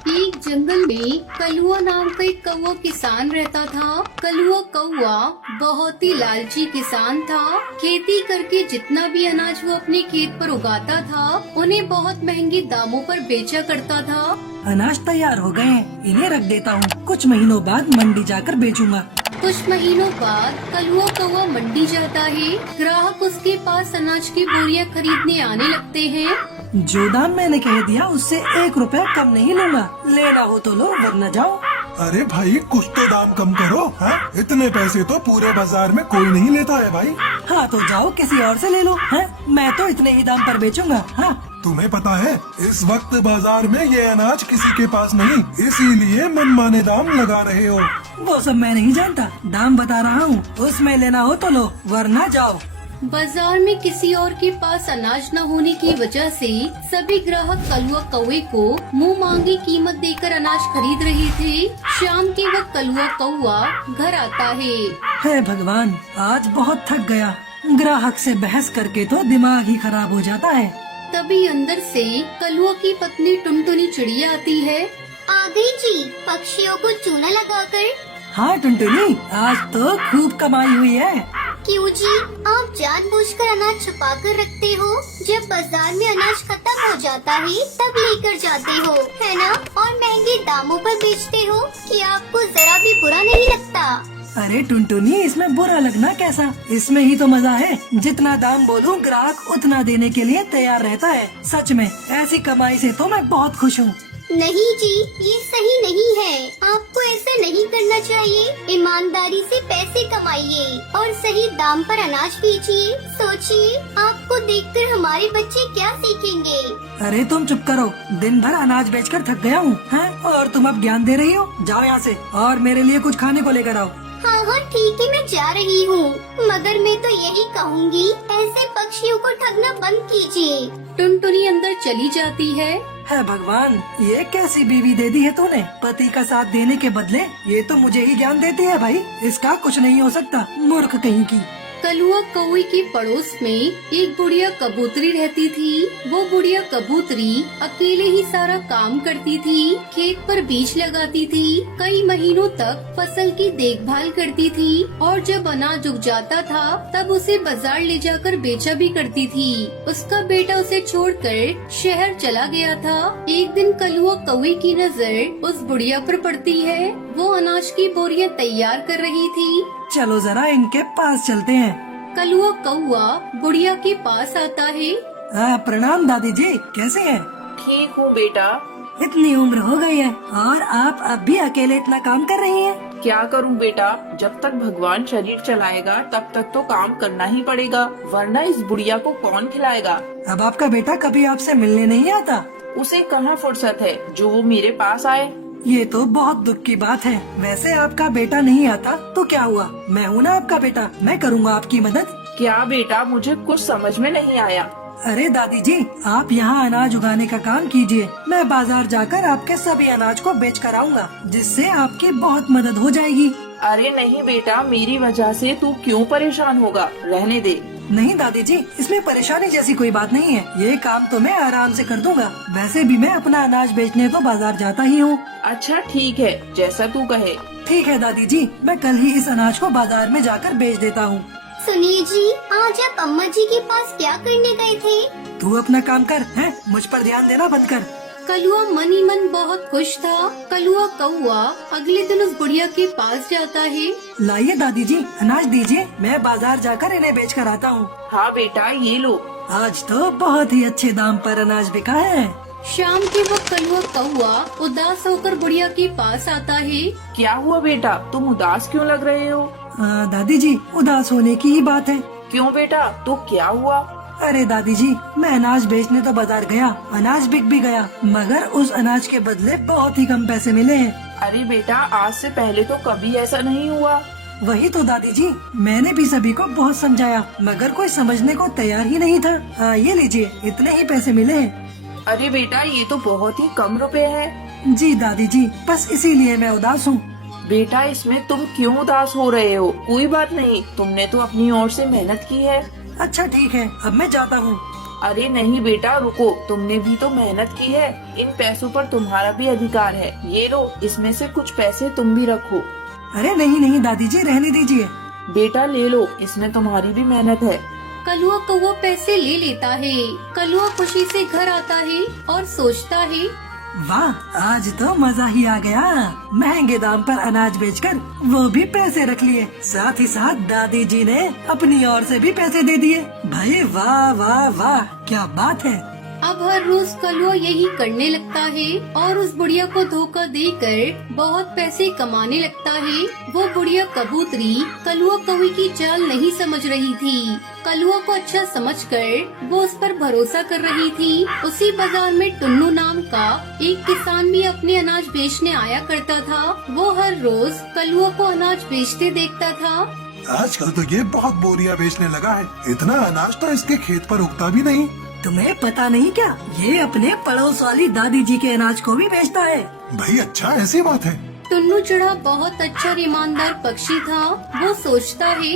एक जंगल में कलुआ नाम का एक कौवा किसान रहता था। कलुआ कौवा बहुत ही लालची किसान था। खेती करके जितना भी अनाज वो अपने खेत पर उगाता था उन्हें बहुत महंगे दामों पर बेचा करता था। अनाज तैयार हो गए हैं, इन्हें रख देता हूँ, कुछ महीनों बाद मंडी जाकर बेचूंगा। कुछ महीनों बाद कलुआ कौवा मंडी जाता है। ग्राहक उसके पास अनाज की बोरियां खरीदने आने लगते हैं। जो दाम मैंने कह दिया उससे 1 रुपया कम नहीं लूंगा। लेना हो तो लो वरना जाओ। अरे भाई कुछ तो दाम कम करो। हाँ, इतने पैसे तो पूरे बाजार में कोई नहीं लेता है भाई। हाँ तो जाओ किसी और से ले लो। हाँ, मैं तो इतने ही दाम पर बेचूंगा। हाँ तुम्हें पता है इस वक्त बाजार में ये अनाज किसी के पास नहीं, इसीलिए मनमाने दाम लगा रहे हो। वो सब मैं नहीं जानता, दाम बता रहा हूँ, उसमें लेना हो तो लो वरना जाओ। बाजार में किसी और के पास अनाज न होने की वजह से सभी ग्राहक कलुआ कौवे को मुंह मांगी कीमत देकर अनाज खरीद रहे थे। शाम के वक्त कलुआ कौवा घर आता है। हे भगवान, आज बहुत थक गया। ग्राहक से बहस करके तो दिमाग ही खराब हो जाता है। तभी अंदर से कलुआ की पत्नी टुनटुनी चिड़िया आती है। आ गई जी, पक्षियों को चूना लगाकर। हाँ टुनटुनी, आज तो खूब कमाई हुई है। क्यों जी, आप जानबूझकर अनाज छुपा कर रखते हो? जब बाजार में अनाज खत्म हो जाता है तब लेकर जाते हो, है ना? और महंगे दामों पर बेचते हो कि आपको जरा भी बुरा नहीं लगता? अरे टुनटुनी, इसमें बुरा लगना कैसा, इसमें ही तो मजा है। जितना दाम बोलूं ग्राहक उतना देने के लिए तैयार रहता है। सच में ऐसी कमाई से तो मैं बहुत खुश हूँ। नहीं जी, ये सही नहीं है। आपको ऐसा नहीं करना चाहिए। ईमानदारी से पैसे कमाइए और सही दाम पर अनाज बेचिए। सोचिए, आपको देखकर हमारे बच्चे क्या सीखेंगे? अरे तुम चुप करो, दिन भर अनाज बेचकर थक गया हूँ। और तुम अब ज्ञान दे रही हो? जाओ यहाँ से और मेरे लिए कुछ खाने को लेकर आओ। हाँ हाँ ठीक है, मैं जा रही हूँ, मगर मैं तो यही कहूँगी, ऐसे पक्षियों को ठगना बंद कीजिए। टुनटुनी अंदर चली जाती है। है भगवान, ये कैसी बीवी दे दी है तूने? पति का साथ देने के बदले ये तो मुझे ही ज्ञान देती है भाई। इसका कुछ नहीं हो सकता, मूर्ख कहीं की। कलुआ कौवे के पड़ोस में एक बुढ़िया कबूतरी रहती थी। वो बुढ़िया कबूतरी अकेले ही सारा काम करती थी। खेत पर बीज लगाती थी, कई महीनों तक फसल की देखभाल करती थी और जब अनाज उग जाता था तब उसे बाजार ले जाकर बेचा भी करती थी। उसका बेटा उसे छोड़कर शहर चला गया था। एक दिन कलुआ कौवे की नजर उस बुढ़िया पर पड़ती है। वो अनाज की बोरियां तैयार कर रही थी। चलो जरा इनके पास चलते हैं। कलुआ कौवा बुढ़िया के पास आता है। प्रणाम दादी जी, कैसे हैं? ठीक हूँ बेटा। इतनी उम्र हो गई है और आप अब भी अकेले इतना काम कर रही हैं? क्या करूँ बेटा, जब तक भगवान शरीर चलाएगा तब तक तो काम करना ही पड़ेगा, वरना इस बुढ़िया को कौन खिलाएगा। अब आपका बेटा कभी आपसे मिलने नहीं आता? उसे कहाँ फुर्सत है जो वो मेरे पास आए। ये तो बहुत दुख की बात है। वैसे आपका बेटा नहीं आता तो क्या हुआ, मैं हूँ ना आपका बेटा, मैं करूँगा आपकी मदद। क्या बेटा, मुझे कुछ समझ में नहीं आया। अरे दादी जी, आप यहाँ अनाज उगाने का काम कीजिए, मैं बाजार जाकर आपके सभी अनाज को बेच कर आऊँगा, जिससे आपकी बहुत मदद हो जाएगी। अरे नहीं बेटा, मेरी वजह से तू क्यों परेशान होगा, रहने दे। नहीं दादी जी, इसमें परेशानी जैसी कोई बात नहीं है, ये काम तो मैं आराम से कर दूंगा। वैसे भी मैं अपना अनाज बेचने तो बाजार जाता ही हूँ। अच्छा ठीक है, जैसा तू कहे। ठीक है दादी जी, मैं कल ही इस अनाज को बाजार में जाकर बेच देता हूँ। सुनिए जी, आज आप अम्मा जी के पास क्या करने गए थे? तू अपना काम कर, है मुझ पर ध्यान देना बंद कर। कलुआ मन ही मन बहुत खुश था। कलुआ कौवा अगले दिन उस बुढ़िया के पास जाता है। लाइए दादी जी, अनाज दीजिए, मैं बाजार जाकर इन्हें बेच कर आता हूँ। हाँ बेटा, ये लो। आज तो बहुत ही अच्छे दाम पर अनाज बिका है। शाम के वक्त कलुआ कौवा उदास होकर बुढ़िया के पास आता है। क्या हुआ बेटा, तुम उदास क्यों लग रहे हो? दादी जी, उदास होने की ही बात है। क्यों बेटा, तो क्या हुआ? अरे दादी जी, मैं अनाज बेचने तो बाजार गया, अनाज बिक भी गया, मगर उस अनाज के बदले बहुत ही कम पैसे मिले हैं। अरे बेटा, आज से पहले तो कभी ऐसा नहीं हुआ। वही तो दादी जी, मैंने भी सभी को बहुत समझाया, मगर कोई समझने को तैयार ही नहीं था। ये लीजिए, इतने ही पैसे मिले हैं। अरे बेटा, ये तो बहुत ही कम रुपए हैं। जी दादी जी, बस इसीलिए मैं उदास हूँ। बेटा, इसमें तुम क्यों उदास हो रहे हो? कोई बात नहीं, तुमने तो अपनी ओर से मेहनत की है। अच्छा ठीक है, अब मैं जाता हूँ। अरे नहीं बेटा रुको, तुमने भी तो मेहनत की है, इन पैसों पर तुम्हारा भी अधिकार है। ये लो, इसमें से कुछ पैसे तुम भी रखो। अरे नहीं नहीं दादी जी, रहने दीजिए। बेटा ले लो, इसमें तुम्हारी भी मेहनत है। कलुआ कौवा पैसे ले लेता है। कलुआ खुशी से घर आता है और सोचता है, वाह, आज तो मजा ही आ गया। महंगे दाम पर अनाज बेचकर वो भी पैसे रख लिए, साथ ही साथ दादी जी ने अपनी ओर से भी पैसे दे दिए। भाई वाह वाह वाह, क्या बात है। अब हर रोज कलुआ यही करने लगता है और उस बुढ़िया को धोखा देकर बहुत पैसे कमाने लगता है। वो बुढ़िया कबूतरी कलुआ कौवे की चाल नहीं समझ रही थी। कलुआ को अच्छा समझकर वो उस पर भरोसा कर रही थी। उसी बाजार में टुन्नू नाम का एक किसान भी अपने अनाज बेचने आया करता था। वो हर रोज कलुआ को अनाज बेचते देखता था। आजकल तो ये बहुत बोरियां बेचने लगा है। इतना अनाज तो इसके खेत पर उगता भी नहीं। तुम्हें पता नहीं क्या, ये अपने पड़ोस वाली दादी जी के अनाज को भी बेचता है। भाई अच्छा, ऐसी बात है। टुन्नू चिड़ा बहुत अच्छा और ईमानदार पक्षी था। वो सोचता है,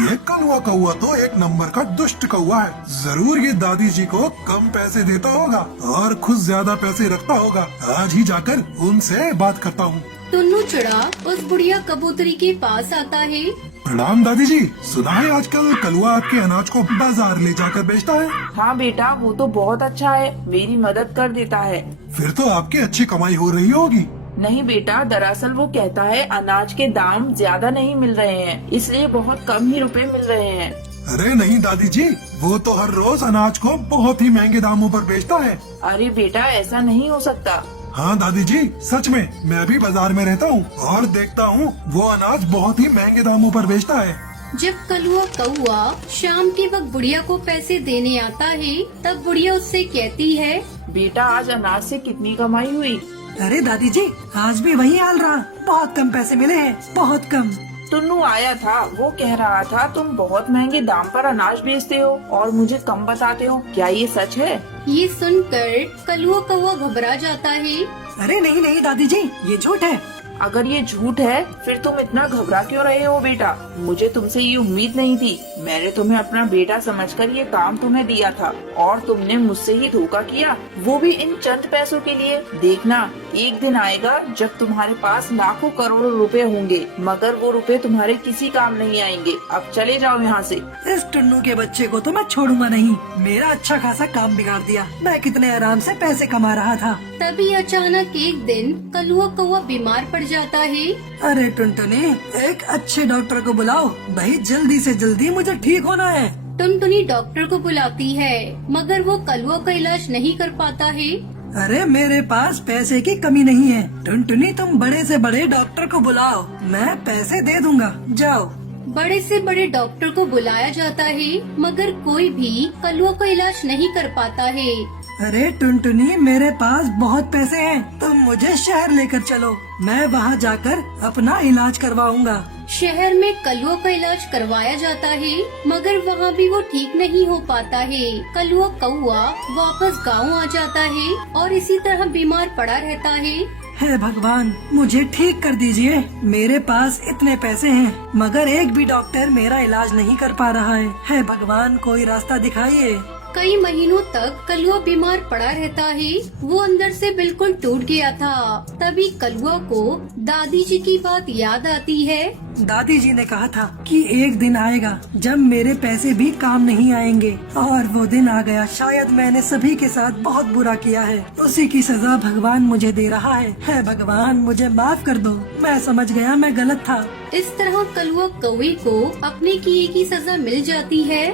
ये कलुआ कौवा तो एक नंबर का दुष्ट कौवा है। जरूर ये दादी जी को कम पैसे देता होगा और खुद ज्यादा पैसे रखता होगा। आज ही जाकर उनसे बात करता हूँ। टुन्नू चिड़ा उस बुढ़िया कबूतरी के पास आता है। प्रणाम दादी जी, सुना है आजकल कलुआ आपके अनाज को बाजार ले जाकर बेचता है। हाँ बेटा, वो तो बहुत अच्छा है, मेरी मदद कर देता है। फिर तो आपकी अच्छी कमाई हो रही होगी। नहीं बेटा, दरअसल वो कहता है अनाज के दाम ज्यादा नहीं मिल रहे हैं, इसलिए बहुत कम ही रुपए मिल रहे हैं। अरे नहीं दादी जी, वो तो हर रोज अनाज को बहुत ही महंगे दामों पर बेचता है। अरे बेटा, ऐसा नहीं हो सकता। हाँ दादी जी, सच में मैं भी बाजार में रहता हूँ और देखता हूँ वो अनाज बहुत ही महंगे दामों पर बेचता है। जब कलुआ कौवा शाम के वक्त बुढ़िया को पैसे देने आता है, तब बुढ़िया उससे कहती है, बेटा आज अनाज से कितनी कमाई हुई? अरे दादी जी, आज भी वही हाल रहा, बहुत कम पैसे मिले हैं, बहुत कम। टुन्नू आया था, वो कह रहा था तुम बहुत महंगे दाम पर अनाज बेचते हो और मुझे कम बताते हो, क्या ये सच है? ये सुनकर कलुआ कौवा घबरा जाता है। अरे नहीं नहीं दादी जी, ये झूठ है। अगर ये झूठ है फिर तुम इतना घबरा क्यों रहे हो बेटा? मुझे तुमसे ये उम्मीद नहीं थी। मैंने तुम्हें अपना बेटा समझकर ये काम तुम्हें दिया था और तुमने मुझसे ही धोखा किया, वो भी इन चंद पैसों के लिए। देखना, एक दिन आएगा जब तुम्हारे पास लाखों करोड़ों रुपए होंगे, मगर वो रुपए तुम्हारे किसी काम नहीं आएंगे। अब चले जाओ यहाँ से। इस टुन्नू के बच्चे को तो मैं छोड़ूंगा नहीं। मेरा अच्छा खासा काम बिगाड़ दिया। मैं कितने आराम से पैसे कमा रहा था। तभी अचानक एक दिन कलुआ कौवा बीमार पड़ जाता है। अरे टुनटुनी, एक अच्छे डॉक्टर को बुलाओ भाई, जल्दी से जल्दी मुझे ठीक होना है। टुनटुनी डॉक्टर को बुलाती है, मगर वो कलुआ का इलाज नहीं कर पाता है। अरे मेरे पास पैसे की कमी नहीं है टुनटुनी, तुम बड़े से बड़े डॉक्टर को बुलाओ, मैं पैसे दे दूंगा, जाओ। बड़े से बड़े डॉक्टर को बुलाया जाता है, मगर कोई भी कलुआ का इलाज नहीं कर पाता है। अरे टुनटुनी, मेरे पास बहुत पैसे हैं, तुम मुझे शहर लेकर चलो, मैं वहाँ जाकर अपना इलाज करवाऊंगा। शहर में कलुआ का इलाज करवाया जाता है, मगर वहाँ भी वो ठीक नहीं हो पाता है। कलुआ कौवा वापस गांव आ जाता है और इसी तरह बीमार पड़ा रहता है। हे भगवान, मुझे ठीक कर दीजिए। मेरे पास इतने पैसे हैं, मगर एक भी डॉक्टर मेरा इलाज नहीं कर पा रहा है। हे भगवान, कोई रास्ता दिखाइए। कई महीनों तक कलुआ बीमार पड़ा रहता है। वो अंदर से बिल्कुल टूट गया था। तभी कलुआ को दादी जी की बात याद आती है। दादी जी ने कहा था कि एक दिन आएगा जब मेरे पैसे भी काम नहीं आएंगे, और वो दिन आ गया। शायद मैंने सभी के साथ बहुत बुरा किया है, उसी की सजा भगवान मुझे दे रहा है। हे भगवान, मुझे माफ कर दो, मैं समझ गया मैं गलत था। इस तरह कलुआ कौवे को अपने किए की सजा मिल जाती है।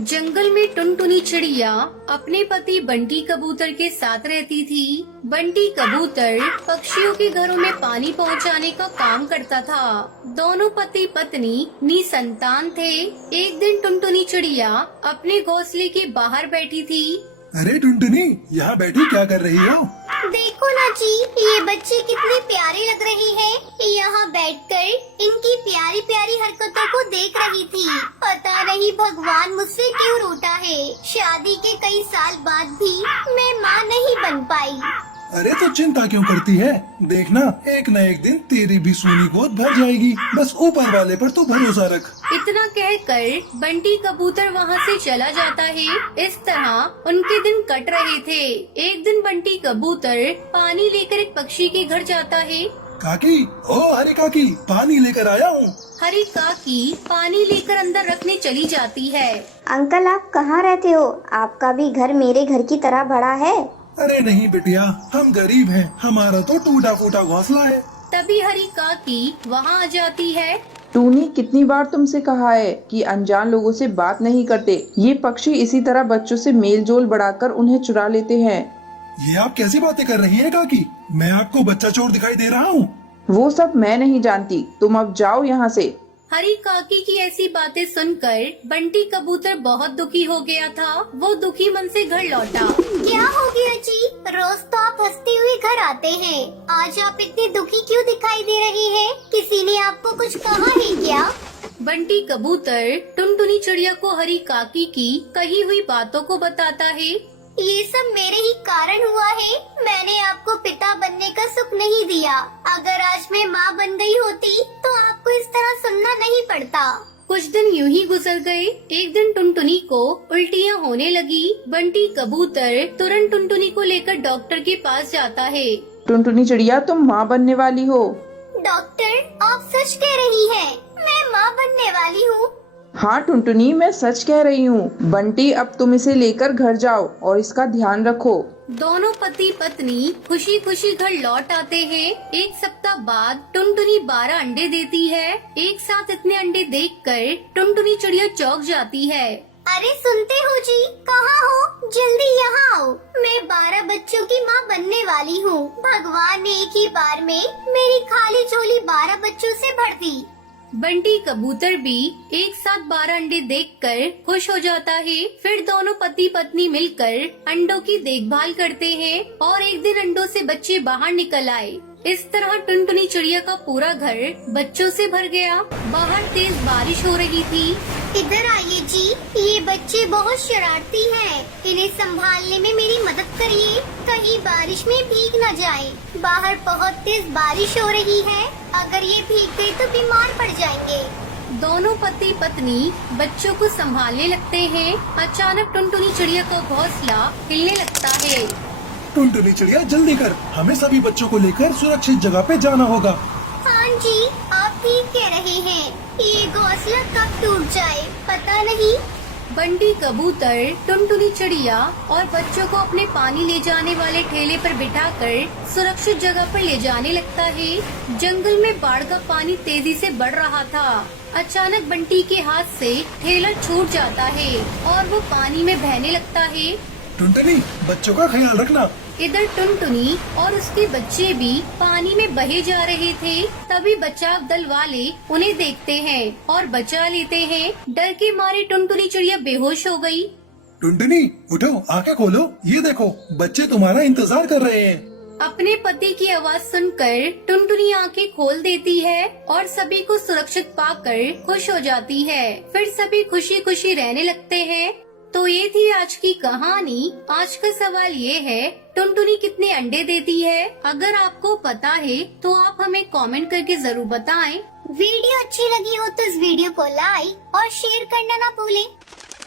जंगल में टुनटुनी चिड़िया अपने पति बंटी कबूतर के साथ रहती थी। बंटी कबूतर पक्षियों के घरों में पानी पहुंचाने का काम करता था। दोनों पति पत्नी निसंतान थे। एक दिन टुनटुनी चिड़िया अपने घोंसले के बाहर बैठी थी। अरे टुनटुनी, यहाँ बैठी क्या कर रही हो? देखो ना जी, ये बच्चे कितने प्यारे लग रहे हैं। यहाँ बैठकर इनकी प्यारी प्यारी हरकतों को देख रही थी। पता नहीं भगवान मुझसे क्यों रूठा है। शादी के कई साल बाद भी मैं माँ नहीं बन पाई। अरे तो चिंता क्यों करती है? देखना एक न एक दिन तेरी भी सोनी गोद भर जाएगी। बस ऊपर वाले पर तो भरोसा रख। इतना कहकर बंटी कबूतर वहाँ से चला जाता है। इस तरह उनके दिन कट रहे थे। एक दिन बंटी कबूतर पानी लेकर एक पक्षी के घर जाता है। काकी, ओ हरी काकी, पानी लेकर आया हूँ। हरी काकी पानी लेकर अंदर रखने चली जाती है। अंकल आप कहाँ रहते हो? आपका भी घर मेरे घर की तरह बड़ा है। अरे नहीं बिटिया, हम गरीब हैं, हमारा तो टूटा फूटा घोंसला है। तभी हरी काकी वहाँ आ जाती है। टूनी, कितनी बार तुमसे कहा है कि अनजान लोगों से बात नहीं करते। ये पक्षी इसी तरह बच्चों से मेल जोल बढ़ाकर उन्हें चुरा लेते हैं। ये आप कैसी बातें कर रही हैं काकी? मैं आपको बच्चा चोर दिखाई दे रहा हूँ? वो सब मैं नहीं जानती, तुम अब जाओ यहाँ से। हरी काकी की ऐसी बातें सुनकर बंटी कबूतर बहुत दुखी हो गया था। वो दुखी मन से घर लौटा। क्या हो गया जी? रोज तो आप हंसते हुए घर आते हैं, आज आप इतने दुखी क्यों दिखाई दे रहे हैं? किसी ने आपको कुछ कहा है क्या? बंटी कबूतर टुनटुनी चिड़िया को हरी काकी की कही हुई बातों को बताता है। ये सब मेरे ही कारण हुआ है। मैंने आपको पिता बनने का सुख नहीं दिया। अगर आज मैं माँ बन गई होती तो आपको इस तरह सुनना नहीं पड़ता। कुछ दिन यूं ही गुजर गए। एक दिन टुनटुनी को उल्टियाँ होने लगी। बंटी कबूतर तुरंत टुनटुनी को लेकर डॉक्टर के पास जाता है। टुनटुनी चिड़िया, तुम माँ बनने वाली हो। डॉक्टर, आप सच कह रही हैं? मैं माँ बनने वाली हूँ? हाँ टुनटुनी, मैं सच कह रही हूँ। बंटी, अब तुम इसे लेकर घर जाओ और इसका ध्यान रखो। दोनों पति पत्नी खुशी खुशी घर लौट आते हैं। एक सप्ताह बाद टुनटुनी 12 अंडे देती है। एक साथ इतने अंडे देखकर टुनटुनी चिड़िया चौंक जाती है। अरे सुनते हो जी? कहाँ हो? जल्दी यहाँ आओ। मैं 12 बच्चों की माँ बनने वाली हूँ। भगवान ने एक ही बार में मेरी खाली झोली 12 बच्चों से भर दी। बंटी कबूतर भी एक साथ 12 अंडे देखकर खुश हो जाता है। फिर दोनों पति पत्नी मिलकर अंडों की देखभाल करते हैं और एक दिन अंडों से बच्चे बाहर निकल आए। इस तरह टुनटुनी चिड़िया का पूरा घर बच्चों से भर गया। बाहर तेज बारिश हो रही थी। इधर आइए जी, ये बच्चे बहुत शरारती हैं। इन्हें संभालने में मेरी मदद करिए, कहीं बारिश में भीग न जाएं। बाहर बहुत तेज बारिश हो रही है, अगर ये भीग गए तो बीमार पड़ जाएंगे। दोनों पति पत्नी बच्चों को संभालने लगते हैं। अचानक टुनटुनी चिड़िया का घोंसला हिलने लगता है। टुनटुनी चिड़िया जल्दी कर, हमें सभी बच्चों को लेकर सुरक्षित जगह पे जाना होगा। हाँ जी, आप ठीक कह रहे हैं। ये घोंसला कब टूट जाए पता नहीं। बंटी कबूतर टुनटुनी चिड़िया और बच्चों को अपने पानी ले जाने वाले ठेले पर बिठाकर सुरक्षित जगह पर ले जाने लगता है। जंगल में बाढ़ का पानी तेजी से बढ़ रहा था। अचानक बंटी के हाथ से ठेला छूट जाता है और वो पानी में बहने लगता है। टुनटुनी, बच्चों का ख्याल रखना। इधर टुनटुनी और उसके बच्चे भी पानी में बहे जा रहे थे। तभी बचाव दल वाले उन्हें देखते हैं और बचा लेते हैं। डर के मारे टुनटुनी चिड़िया बेहोश हो गई। टुनटुनी उठो, आंखें खोलो, ये देखो बच्चे तुम्हारा इंतजार कर रहे हैं। अपने पति की आवाज सुनकर टुनटुनी आंखें खोल देती है और सभी को सुरक्षित पाकर खुश हो जाती है। फिर सभी खुशी खुशी रहने लगते हैं। तो ये थी आज की कहानी। आज का सवाल ये है, टुनटुनी कितने अंडे देती है? अगर आपको पता है तो आप हमें कमेंट करके जरूर बताएं। वीडियो अच्छी लगी हो तो इस वीडियो को लाइक और शेयर करना ना भूलें।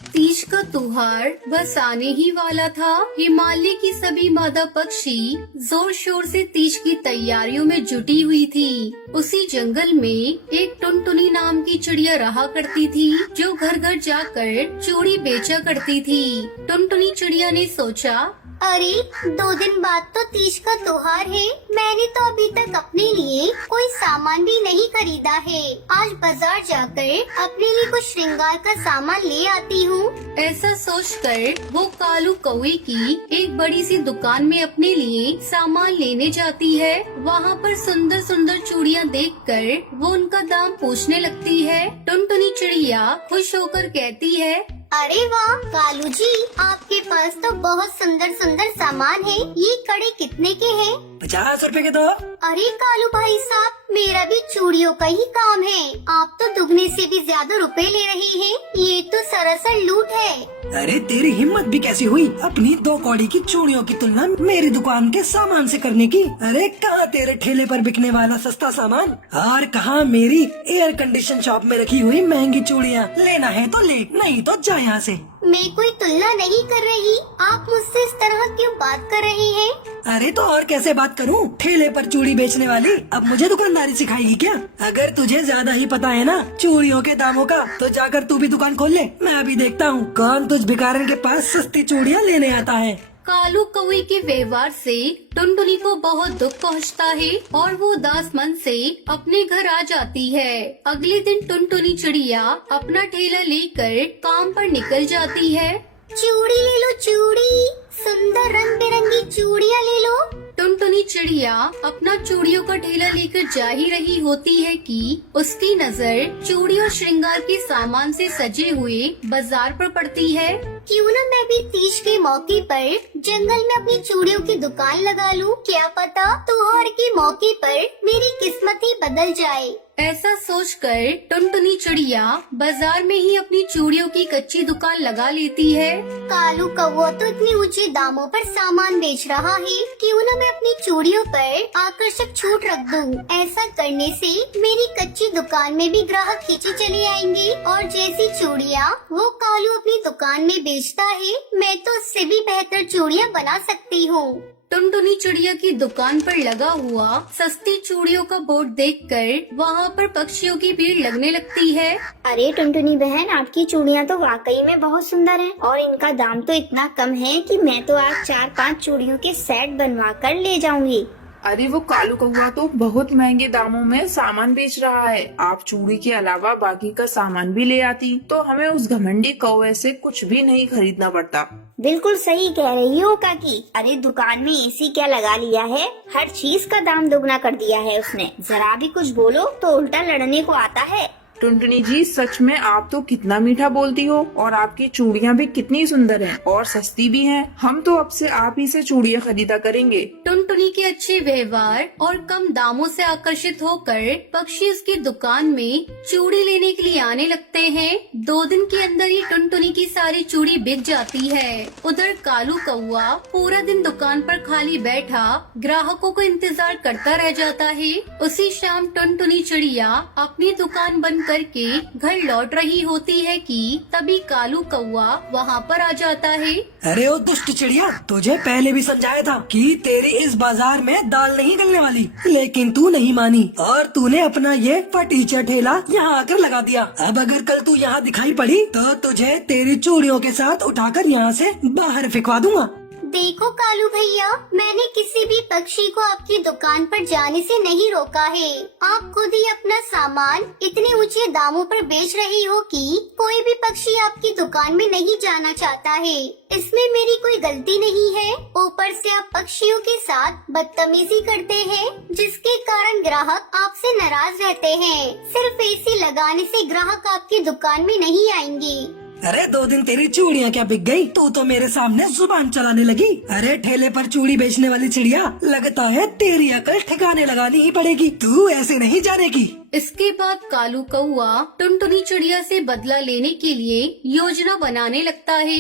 तीज का त्योहार बस आने ही वाला था। हिमालय की सभी मादा पक्षी जोर शोर से तीज की तैयारियों में जुटी हुई थी। उसी जंगल में एक टुनटुनी नाम की चिड़िया रहा करती थी, जो घर घर जाकर चूड़ी बेचा करती थी। टुनटुनी चिड़िया ने सोचा, अरे 2 दिन बाद तो तीज का त्योहार है। मैंने तो अभी तक अपने लिए कोई सामान भी नहीं खरीदा है। आज बाजार जाकर अपने लिए कुछ श्रृंगार का सामान ले आती हूँ। ऐसा सोचकर वो कालू कौवे की एक बड़ी सी दुकान में अपने लिए सामान लेने जाती है। वहाँ पर सुंदर सुंदर चूड़ियाँ देखकर वो उनका दाम पूछने लगती है। टुनटुनी चिड़िया खुश होकर कहती है, अरे वाह कालू जी, आपके पास तो बहुत सुंदर सुंदर सामान है। ये कड़े कितने के हैं? 50 रुपए के दो। अरे कालू भाई साहब, मेरा भी चूड़ियों का ही काम है। आप तो दुगने से भी ज्यादा रुपए ले रहे हैं। ये तो सरासर लूट है। अरे तेरी हिम्मत भी कैसी हुई अपनी 2 कौड़ी की चूड़ियों की तुलना मेरी दुकान के सामान से करने की। अरे कहाँ तेरे ठेले पर बिकने वाला सस्ता सामान और कहाँ मेरी एयर कंडीशन शॉप में रखी हुई महंगी चूड़ियाँ। लेना है तो ले, नहीं तो जा यहाँ से। मैं कोई तुलना नहीं कर रही। आप मुझसे इस तरह क्यों बात कर रहे हैं? अरे तो और कैसे बात करूं? ठेले पर चूड़ी बेचने वाली अब मुझे दुकानदारी सिखाएगी क्या? अगर तुझे ज्यादा ही पता है ना चूड़ियों के दामों का तो जाकर तू भी दुकान खोल ले। मैं अभी देखता हूँ कौन तुझ भिखारन के पास सस्ती चूड़ियाँ लेने आता है। कालू कौवे के व्यवहार से टुनटुनी को बहुत दुख पहुंचता है और वो उदास मन से अपने घर आ जाती है। अगले दिन टुनटुनी चिड़िया अपना ठेला लेकर काम पर निकल जाती है। चूड़ी ले लो चूड़ी, सुंदर रंग बिरंगी चूड़ियाँ ले लो। टुनटुनी चिड़िया अपना चूड़ियों का ठेला लेकर जा ही रही होती है कि उसकी नजर चूड़ी और श्रृंगार के सामान से सजे हुए बाजार पर पड़ती है। क्यों न मैं भी तीज के मौके पर जंगल में अपनी चूड़ियों की दुकान लगा लूं। क्या पता त्योहार के मौके पर मेरी किस्मत ही बदल जाए। ऐसा सोचकर टुनटुनी चिड़िया बाजार में ही अपनी चूड़ियों की कच्ची दुकान लगा लेती है। कालू कौवा तो इतने ऊंचे दामों पर सामान बेच रहा है, क्यों न मैं अपनी चूड़ियों पर आकर्षक छूट रख दूं। ऐसा करने से मेरी कच्ची दुकान में भी ग्राहक खींचे चले आएंगे और जैसी चूड़ियाँ वो कालू अपनी दुकान में बेचता है, मैं तो उससे भी बेहतर चूड़ियाँ बना सकती हूँ। टुनटुनी चिड़िया की दुकान पर लगा हुआ सस्ती चूड़ियों का बोर्ड देखकर वहाँ पर पक्षियों की भीड़ लगने लगती है। अरे टुनटुनी बहन, आपकी चूड़ियाँ तो वाकई में बहुत सुंदर हैं और इनका दाम तो इतना कम है कि मैं तो आज 4-5 चूड़ियों के सेट बनवा कर ले जाऊंगी। अरे वो कालू कौवा तो बहुत महंगे दामों में सामान बेच रहा है। आप चूड़ी के अलावा बाकी का सामान भी ले आती तो हमें उस घमंडी कौवे से कुछ भी नहीं खरीदना पड़ता। बिल्कुल सही कह रही हो काकी। अरे दुकान में एसी क्या लगा लिया है, हर चीज का दाम दुगना कर दिया है उसने। जरा भी कुछ बोलो तो उल्टा लड़ने को आता है। टुनटुनी जी, सच में आप तो कितना मीठा बोलती हो और आपकी चूड़ियाँ भी कितनी सुंदर हैं और सस्ती भी हैं। हम तो अब से आप ही से चूड़ियाँ खरीदा करेंगे। टुनटुनी के अच्छे व्यवहार और कम दामों से आकर्षित होकर पक्षी उसकी दुकान में चूड़ी लेने के लिए आने लगते हैं। 2 दिन के अंदर ही टुनटुनी की सारी चूड़ी बिक जाती है। उधर कालू कौवा पूरा दिन दुकान पर खाली बैठा ग्राहकों को इंतजार करता रह जाता है। उसी शाम टुनटुनी चिड़िया अपनी दुकान बंद करके घर लौट रही होती है कि तभी कालू कौवा वहाँ पर आ जाता है। अरे ओ दुष्ट चिड़िया, तुझे पहले भी समझाया था कि तेरी इस बाजार में दाल नहीं गलने वाली, लेकिन तू नहीं मानी और तूने अपना ये फटीचा ठेला यहाँ आकर लगा दिया। अब अगर कल तू यहाँ दिखाई पड़ी तो तुझे तेरी चूड़ियों के साथ उठाकर यहाँ से बाहर फेंकवा दूंगा। देखो कालू भैया, मैंने किसी भी पक्षी को आपकी दुकान पर जाने से नहीं रोका है। आप खुद ही अपना सामान इतने ऊंचे दामों पर बेच रही हो कि कोई भी पक्षी आपकी दुकान में नहीं जाना चाहता है। इसमें मेरी कोई गलती नहीं है। ऊपर से आप पक्षियों के साथ बदतमीजी करते हैं, जिसके कारण ग्राहक आपसे नाराज रहते हैं। सिर्फ एसी लगाने से ग्राहक आपकी दुकान में नहीं आएंगे। अरे 2 दिन तेरी चूड़ियाँ क्या बिक गई? तू तो मेरे सामने जुबान चलाने लगी। अरे ठेले पर चूड़ी बेचने वाली चिड़िया, लगता है तेरी अकल ठिकाने लगानी ही पड़ेगी। तू ऐसे नहीं जानेगी। इसके बाद कालू कौवा टुनटुनी चिड़िया से बदला लेने के लिए योजना बनाने लगता है।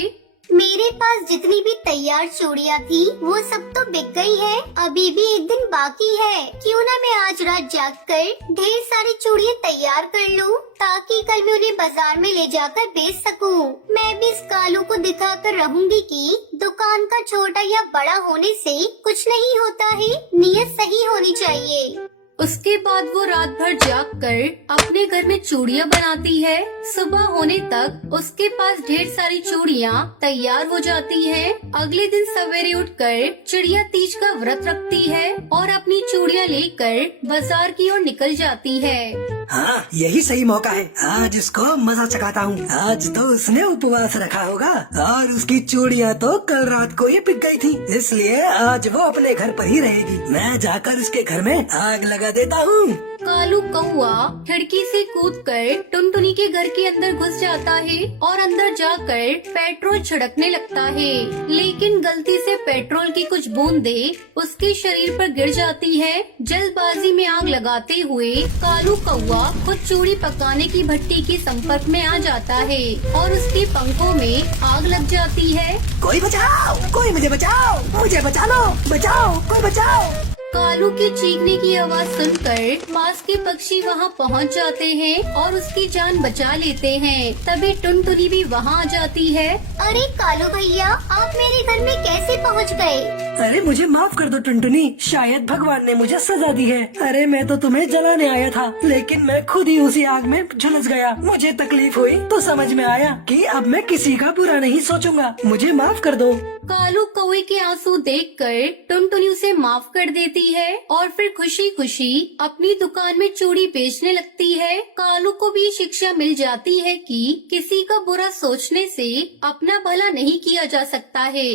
मेरे पास जितनी भी तैयार चूड़ियाँ थी वो सब तो बिक गई है। अभी भी 1 दिन बाकी है। क्यों ना मैं आज रात जागकर ढेर सारी चूड़ियाँ तैयार कर लूं, ताकि कल मैं उन्हें बाजार में ले जाकर बेच सकूं। मैं भी इस कालू को दिखाकर रहूंगी कि दुकान का छोटा या बड़ा होने से कुछ नहीं होता है, नीयत सही होनी चाहिए। उसके बाद वो रात भर जागकर अपने घर में चूड़ियाँ बनाती है। सुबह होने तक उसके पास ढेर सारी चूड़ियाँ तैयार हो जाती हैं। अगले दिन सवेरे उठकर चिड़िया तीज का व्रत रखती है और अपनी चूड़ियाँ लेकर बाजार की ओर निकल जाती है। हाँ, यही सही मौका है। आज इसको मजा चखाता हूँ। आज तो उसने उपवास रखा होगा और उसकी चूड़ियाँ तो कल रात को ही बिक गई थी, इसलिए आज वो अपने घर पर ही रहेगी। मैं जाकर उसके घर में आग लगा देता हूँ। कालू कौआ खिड़की से कूदकर टुनटुनी के घर के अंदर घुस जाता है और अंदर जाकर पेट्रोल छिड़कने लगता है, लेकिन गलती से पेट्रोल की कुछ बूंदें उसके शरीर पर गिर जाती है। जल्दबाजी में आग लगाते हुए कालू कौआ खुद चूड़ी पकाने की भट्टी के संपर्क में आ जाता है और उसके पंखों में आग लग जाती है। कोई बचाओ, कोई मुझे बचाओ, मुझे बचा लो, बचाओ, कोई बचाओ। कालू के चीखने की आवाज सुनकर पास के पक्षी वहां पहुंच जाते हैं और उसकी जान बचा लेते हैं। तभी टुनटुनी भी वहां आ जाती है। अरे कालू भैया, आप मेरे घर में कैसे पहुंच गए? अरे मुझे माफ कर दो टुनटुनी, शायद भगवान ने मुझे सजा दी है। अरे मैं तो तुम्हें जलाने आया था, लेकिन मैं खुद ही उसी आग में झुलस गया। मुझे तकलीफ हुई तो समझ में आया कि अब मैं किसी का बुरा नहीं सोचूंगा, मुझे माफ कर दो। कालू कौवे के आंसू देखकर टुनटुनी उसे माफ कर देती है और फिर खुशी खुशी अपनी दुकान में चूड़ी बेचने लगती है। कालू को भी शिक्षा मिल जाती है कि किसी का बुरा सोचने से अपना भला नहीं किया जा सकता है।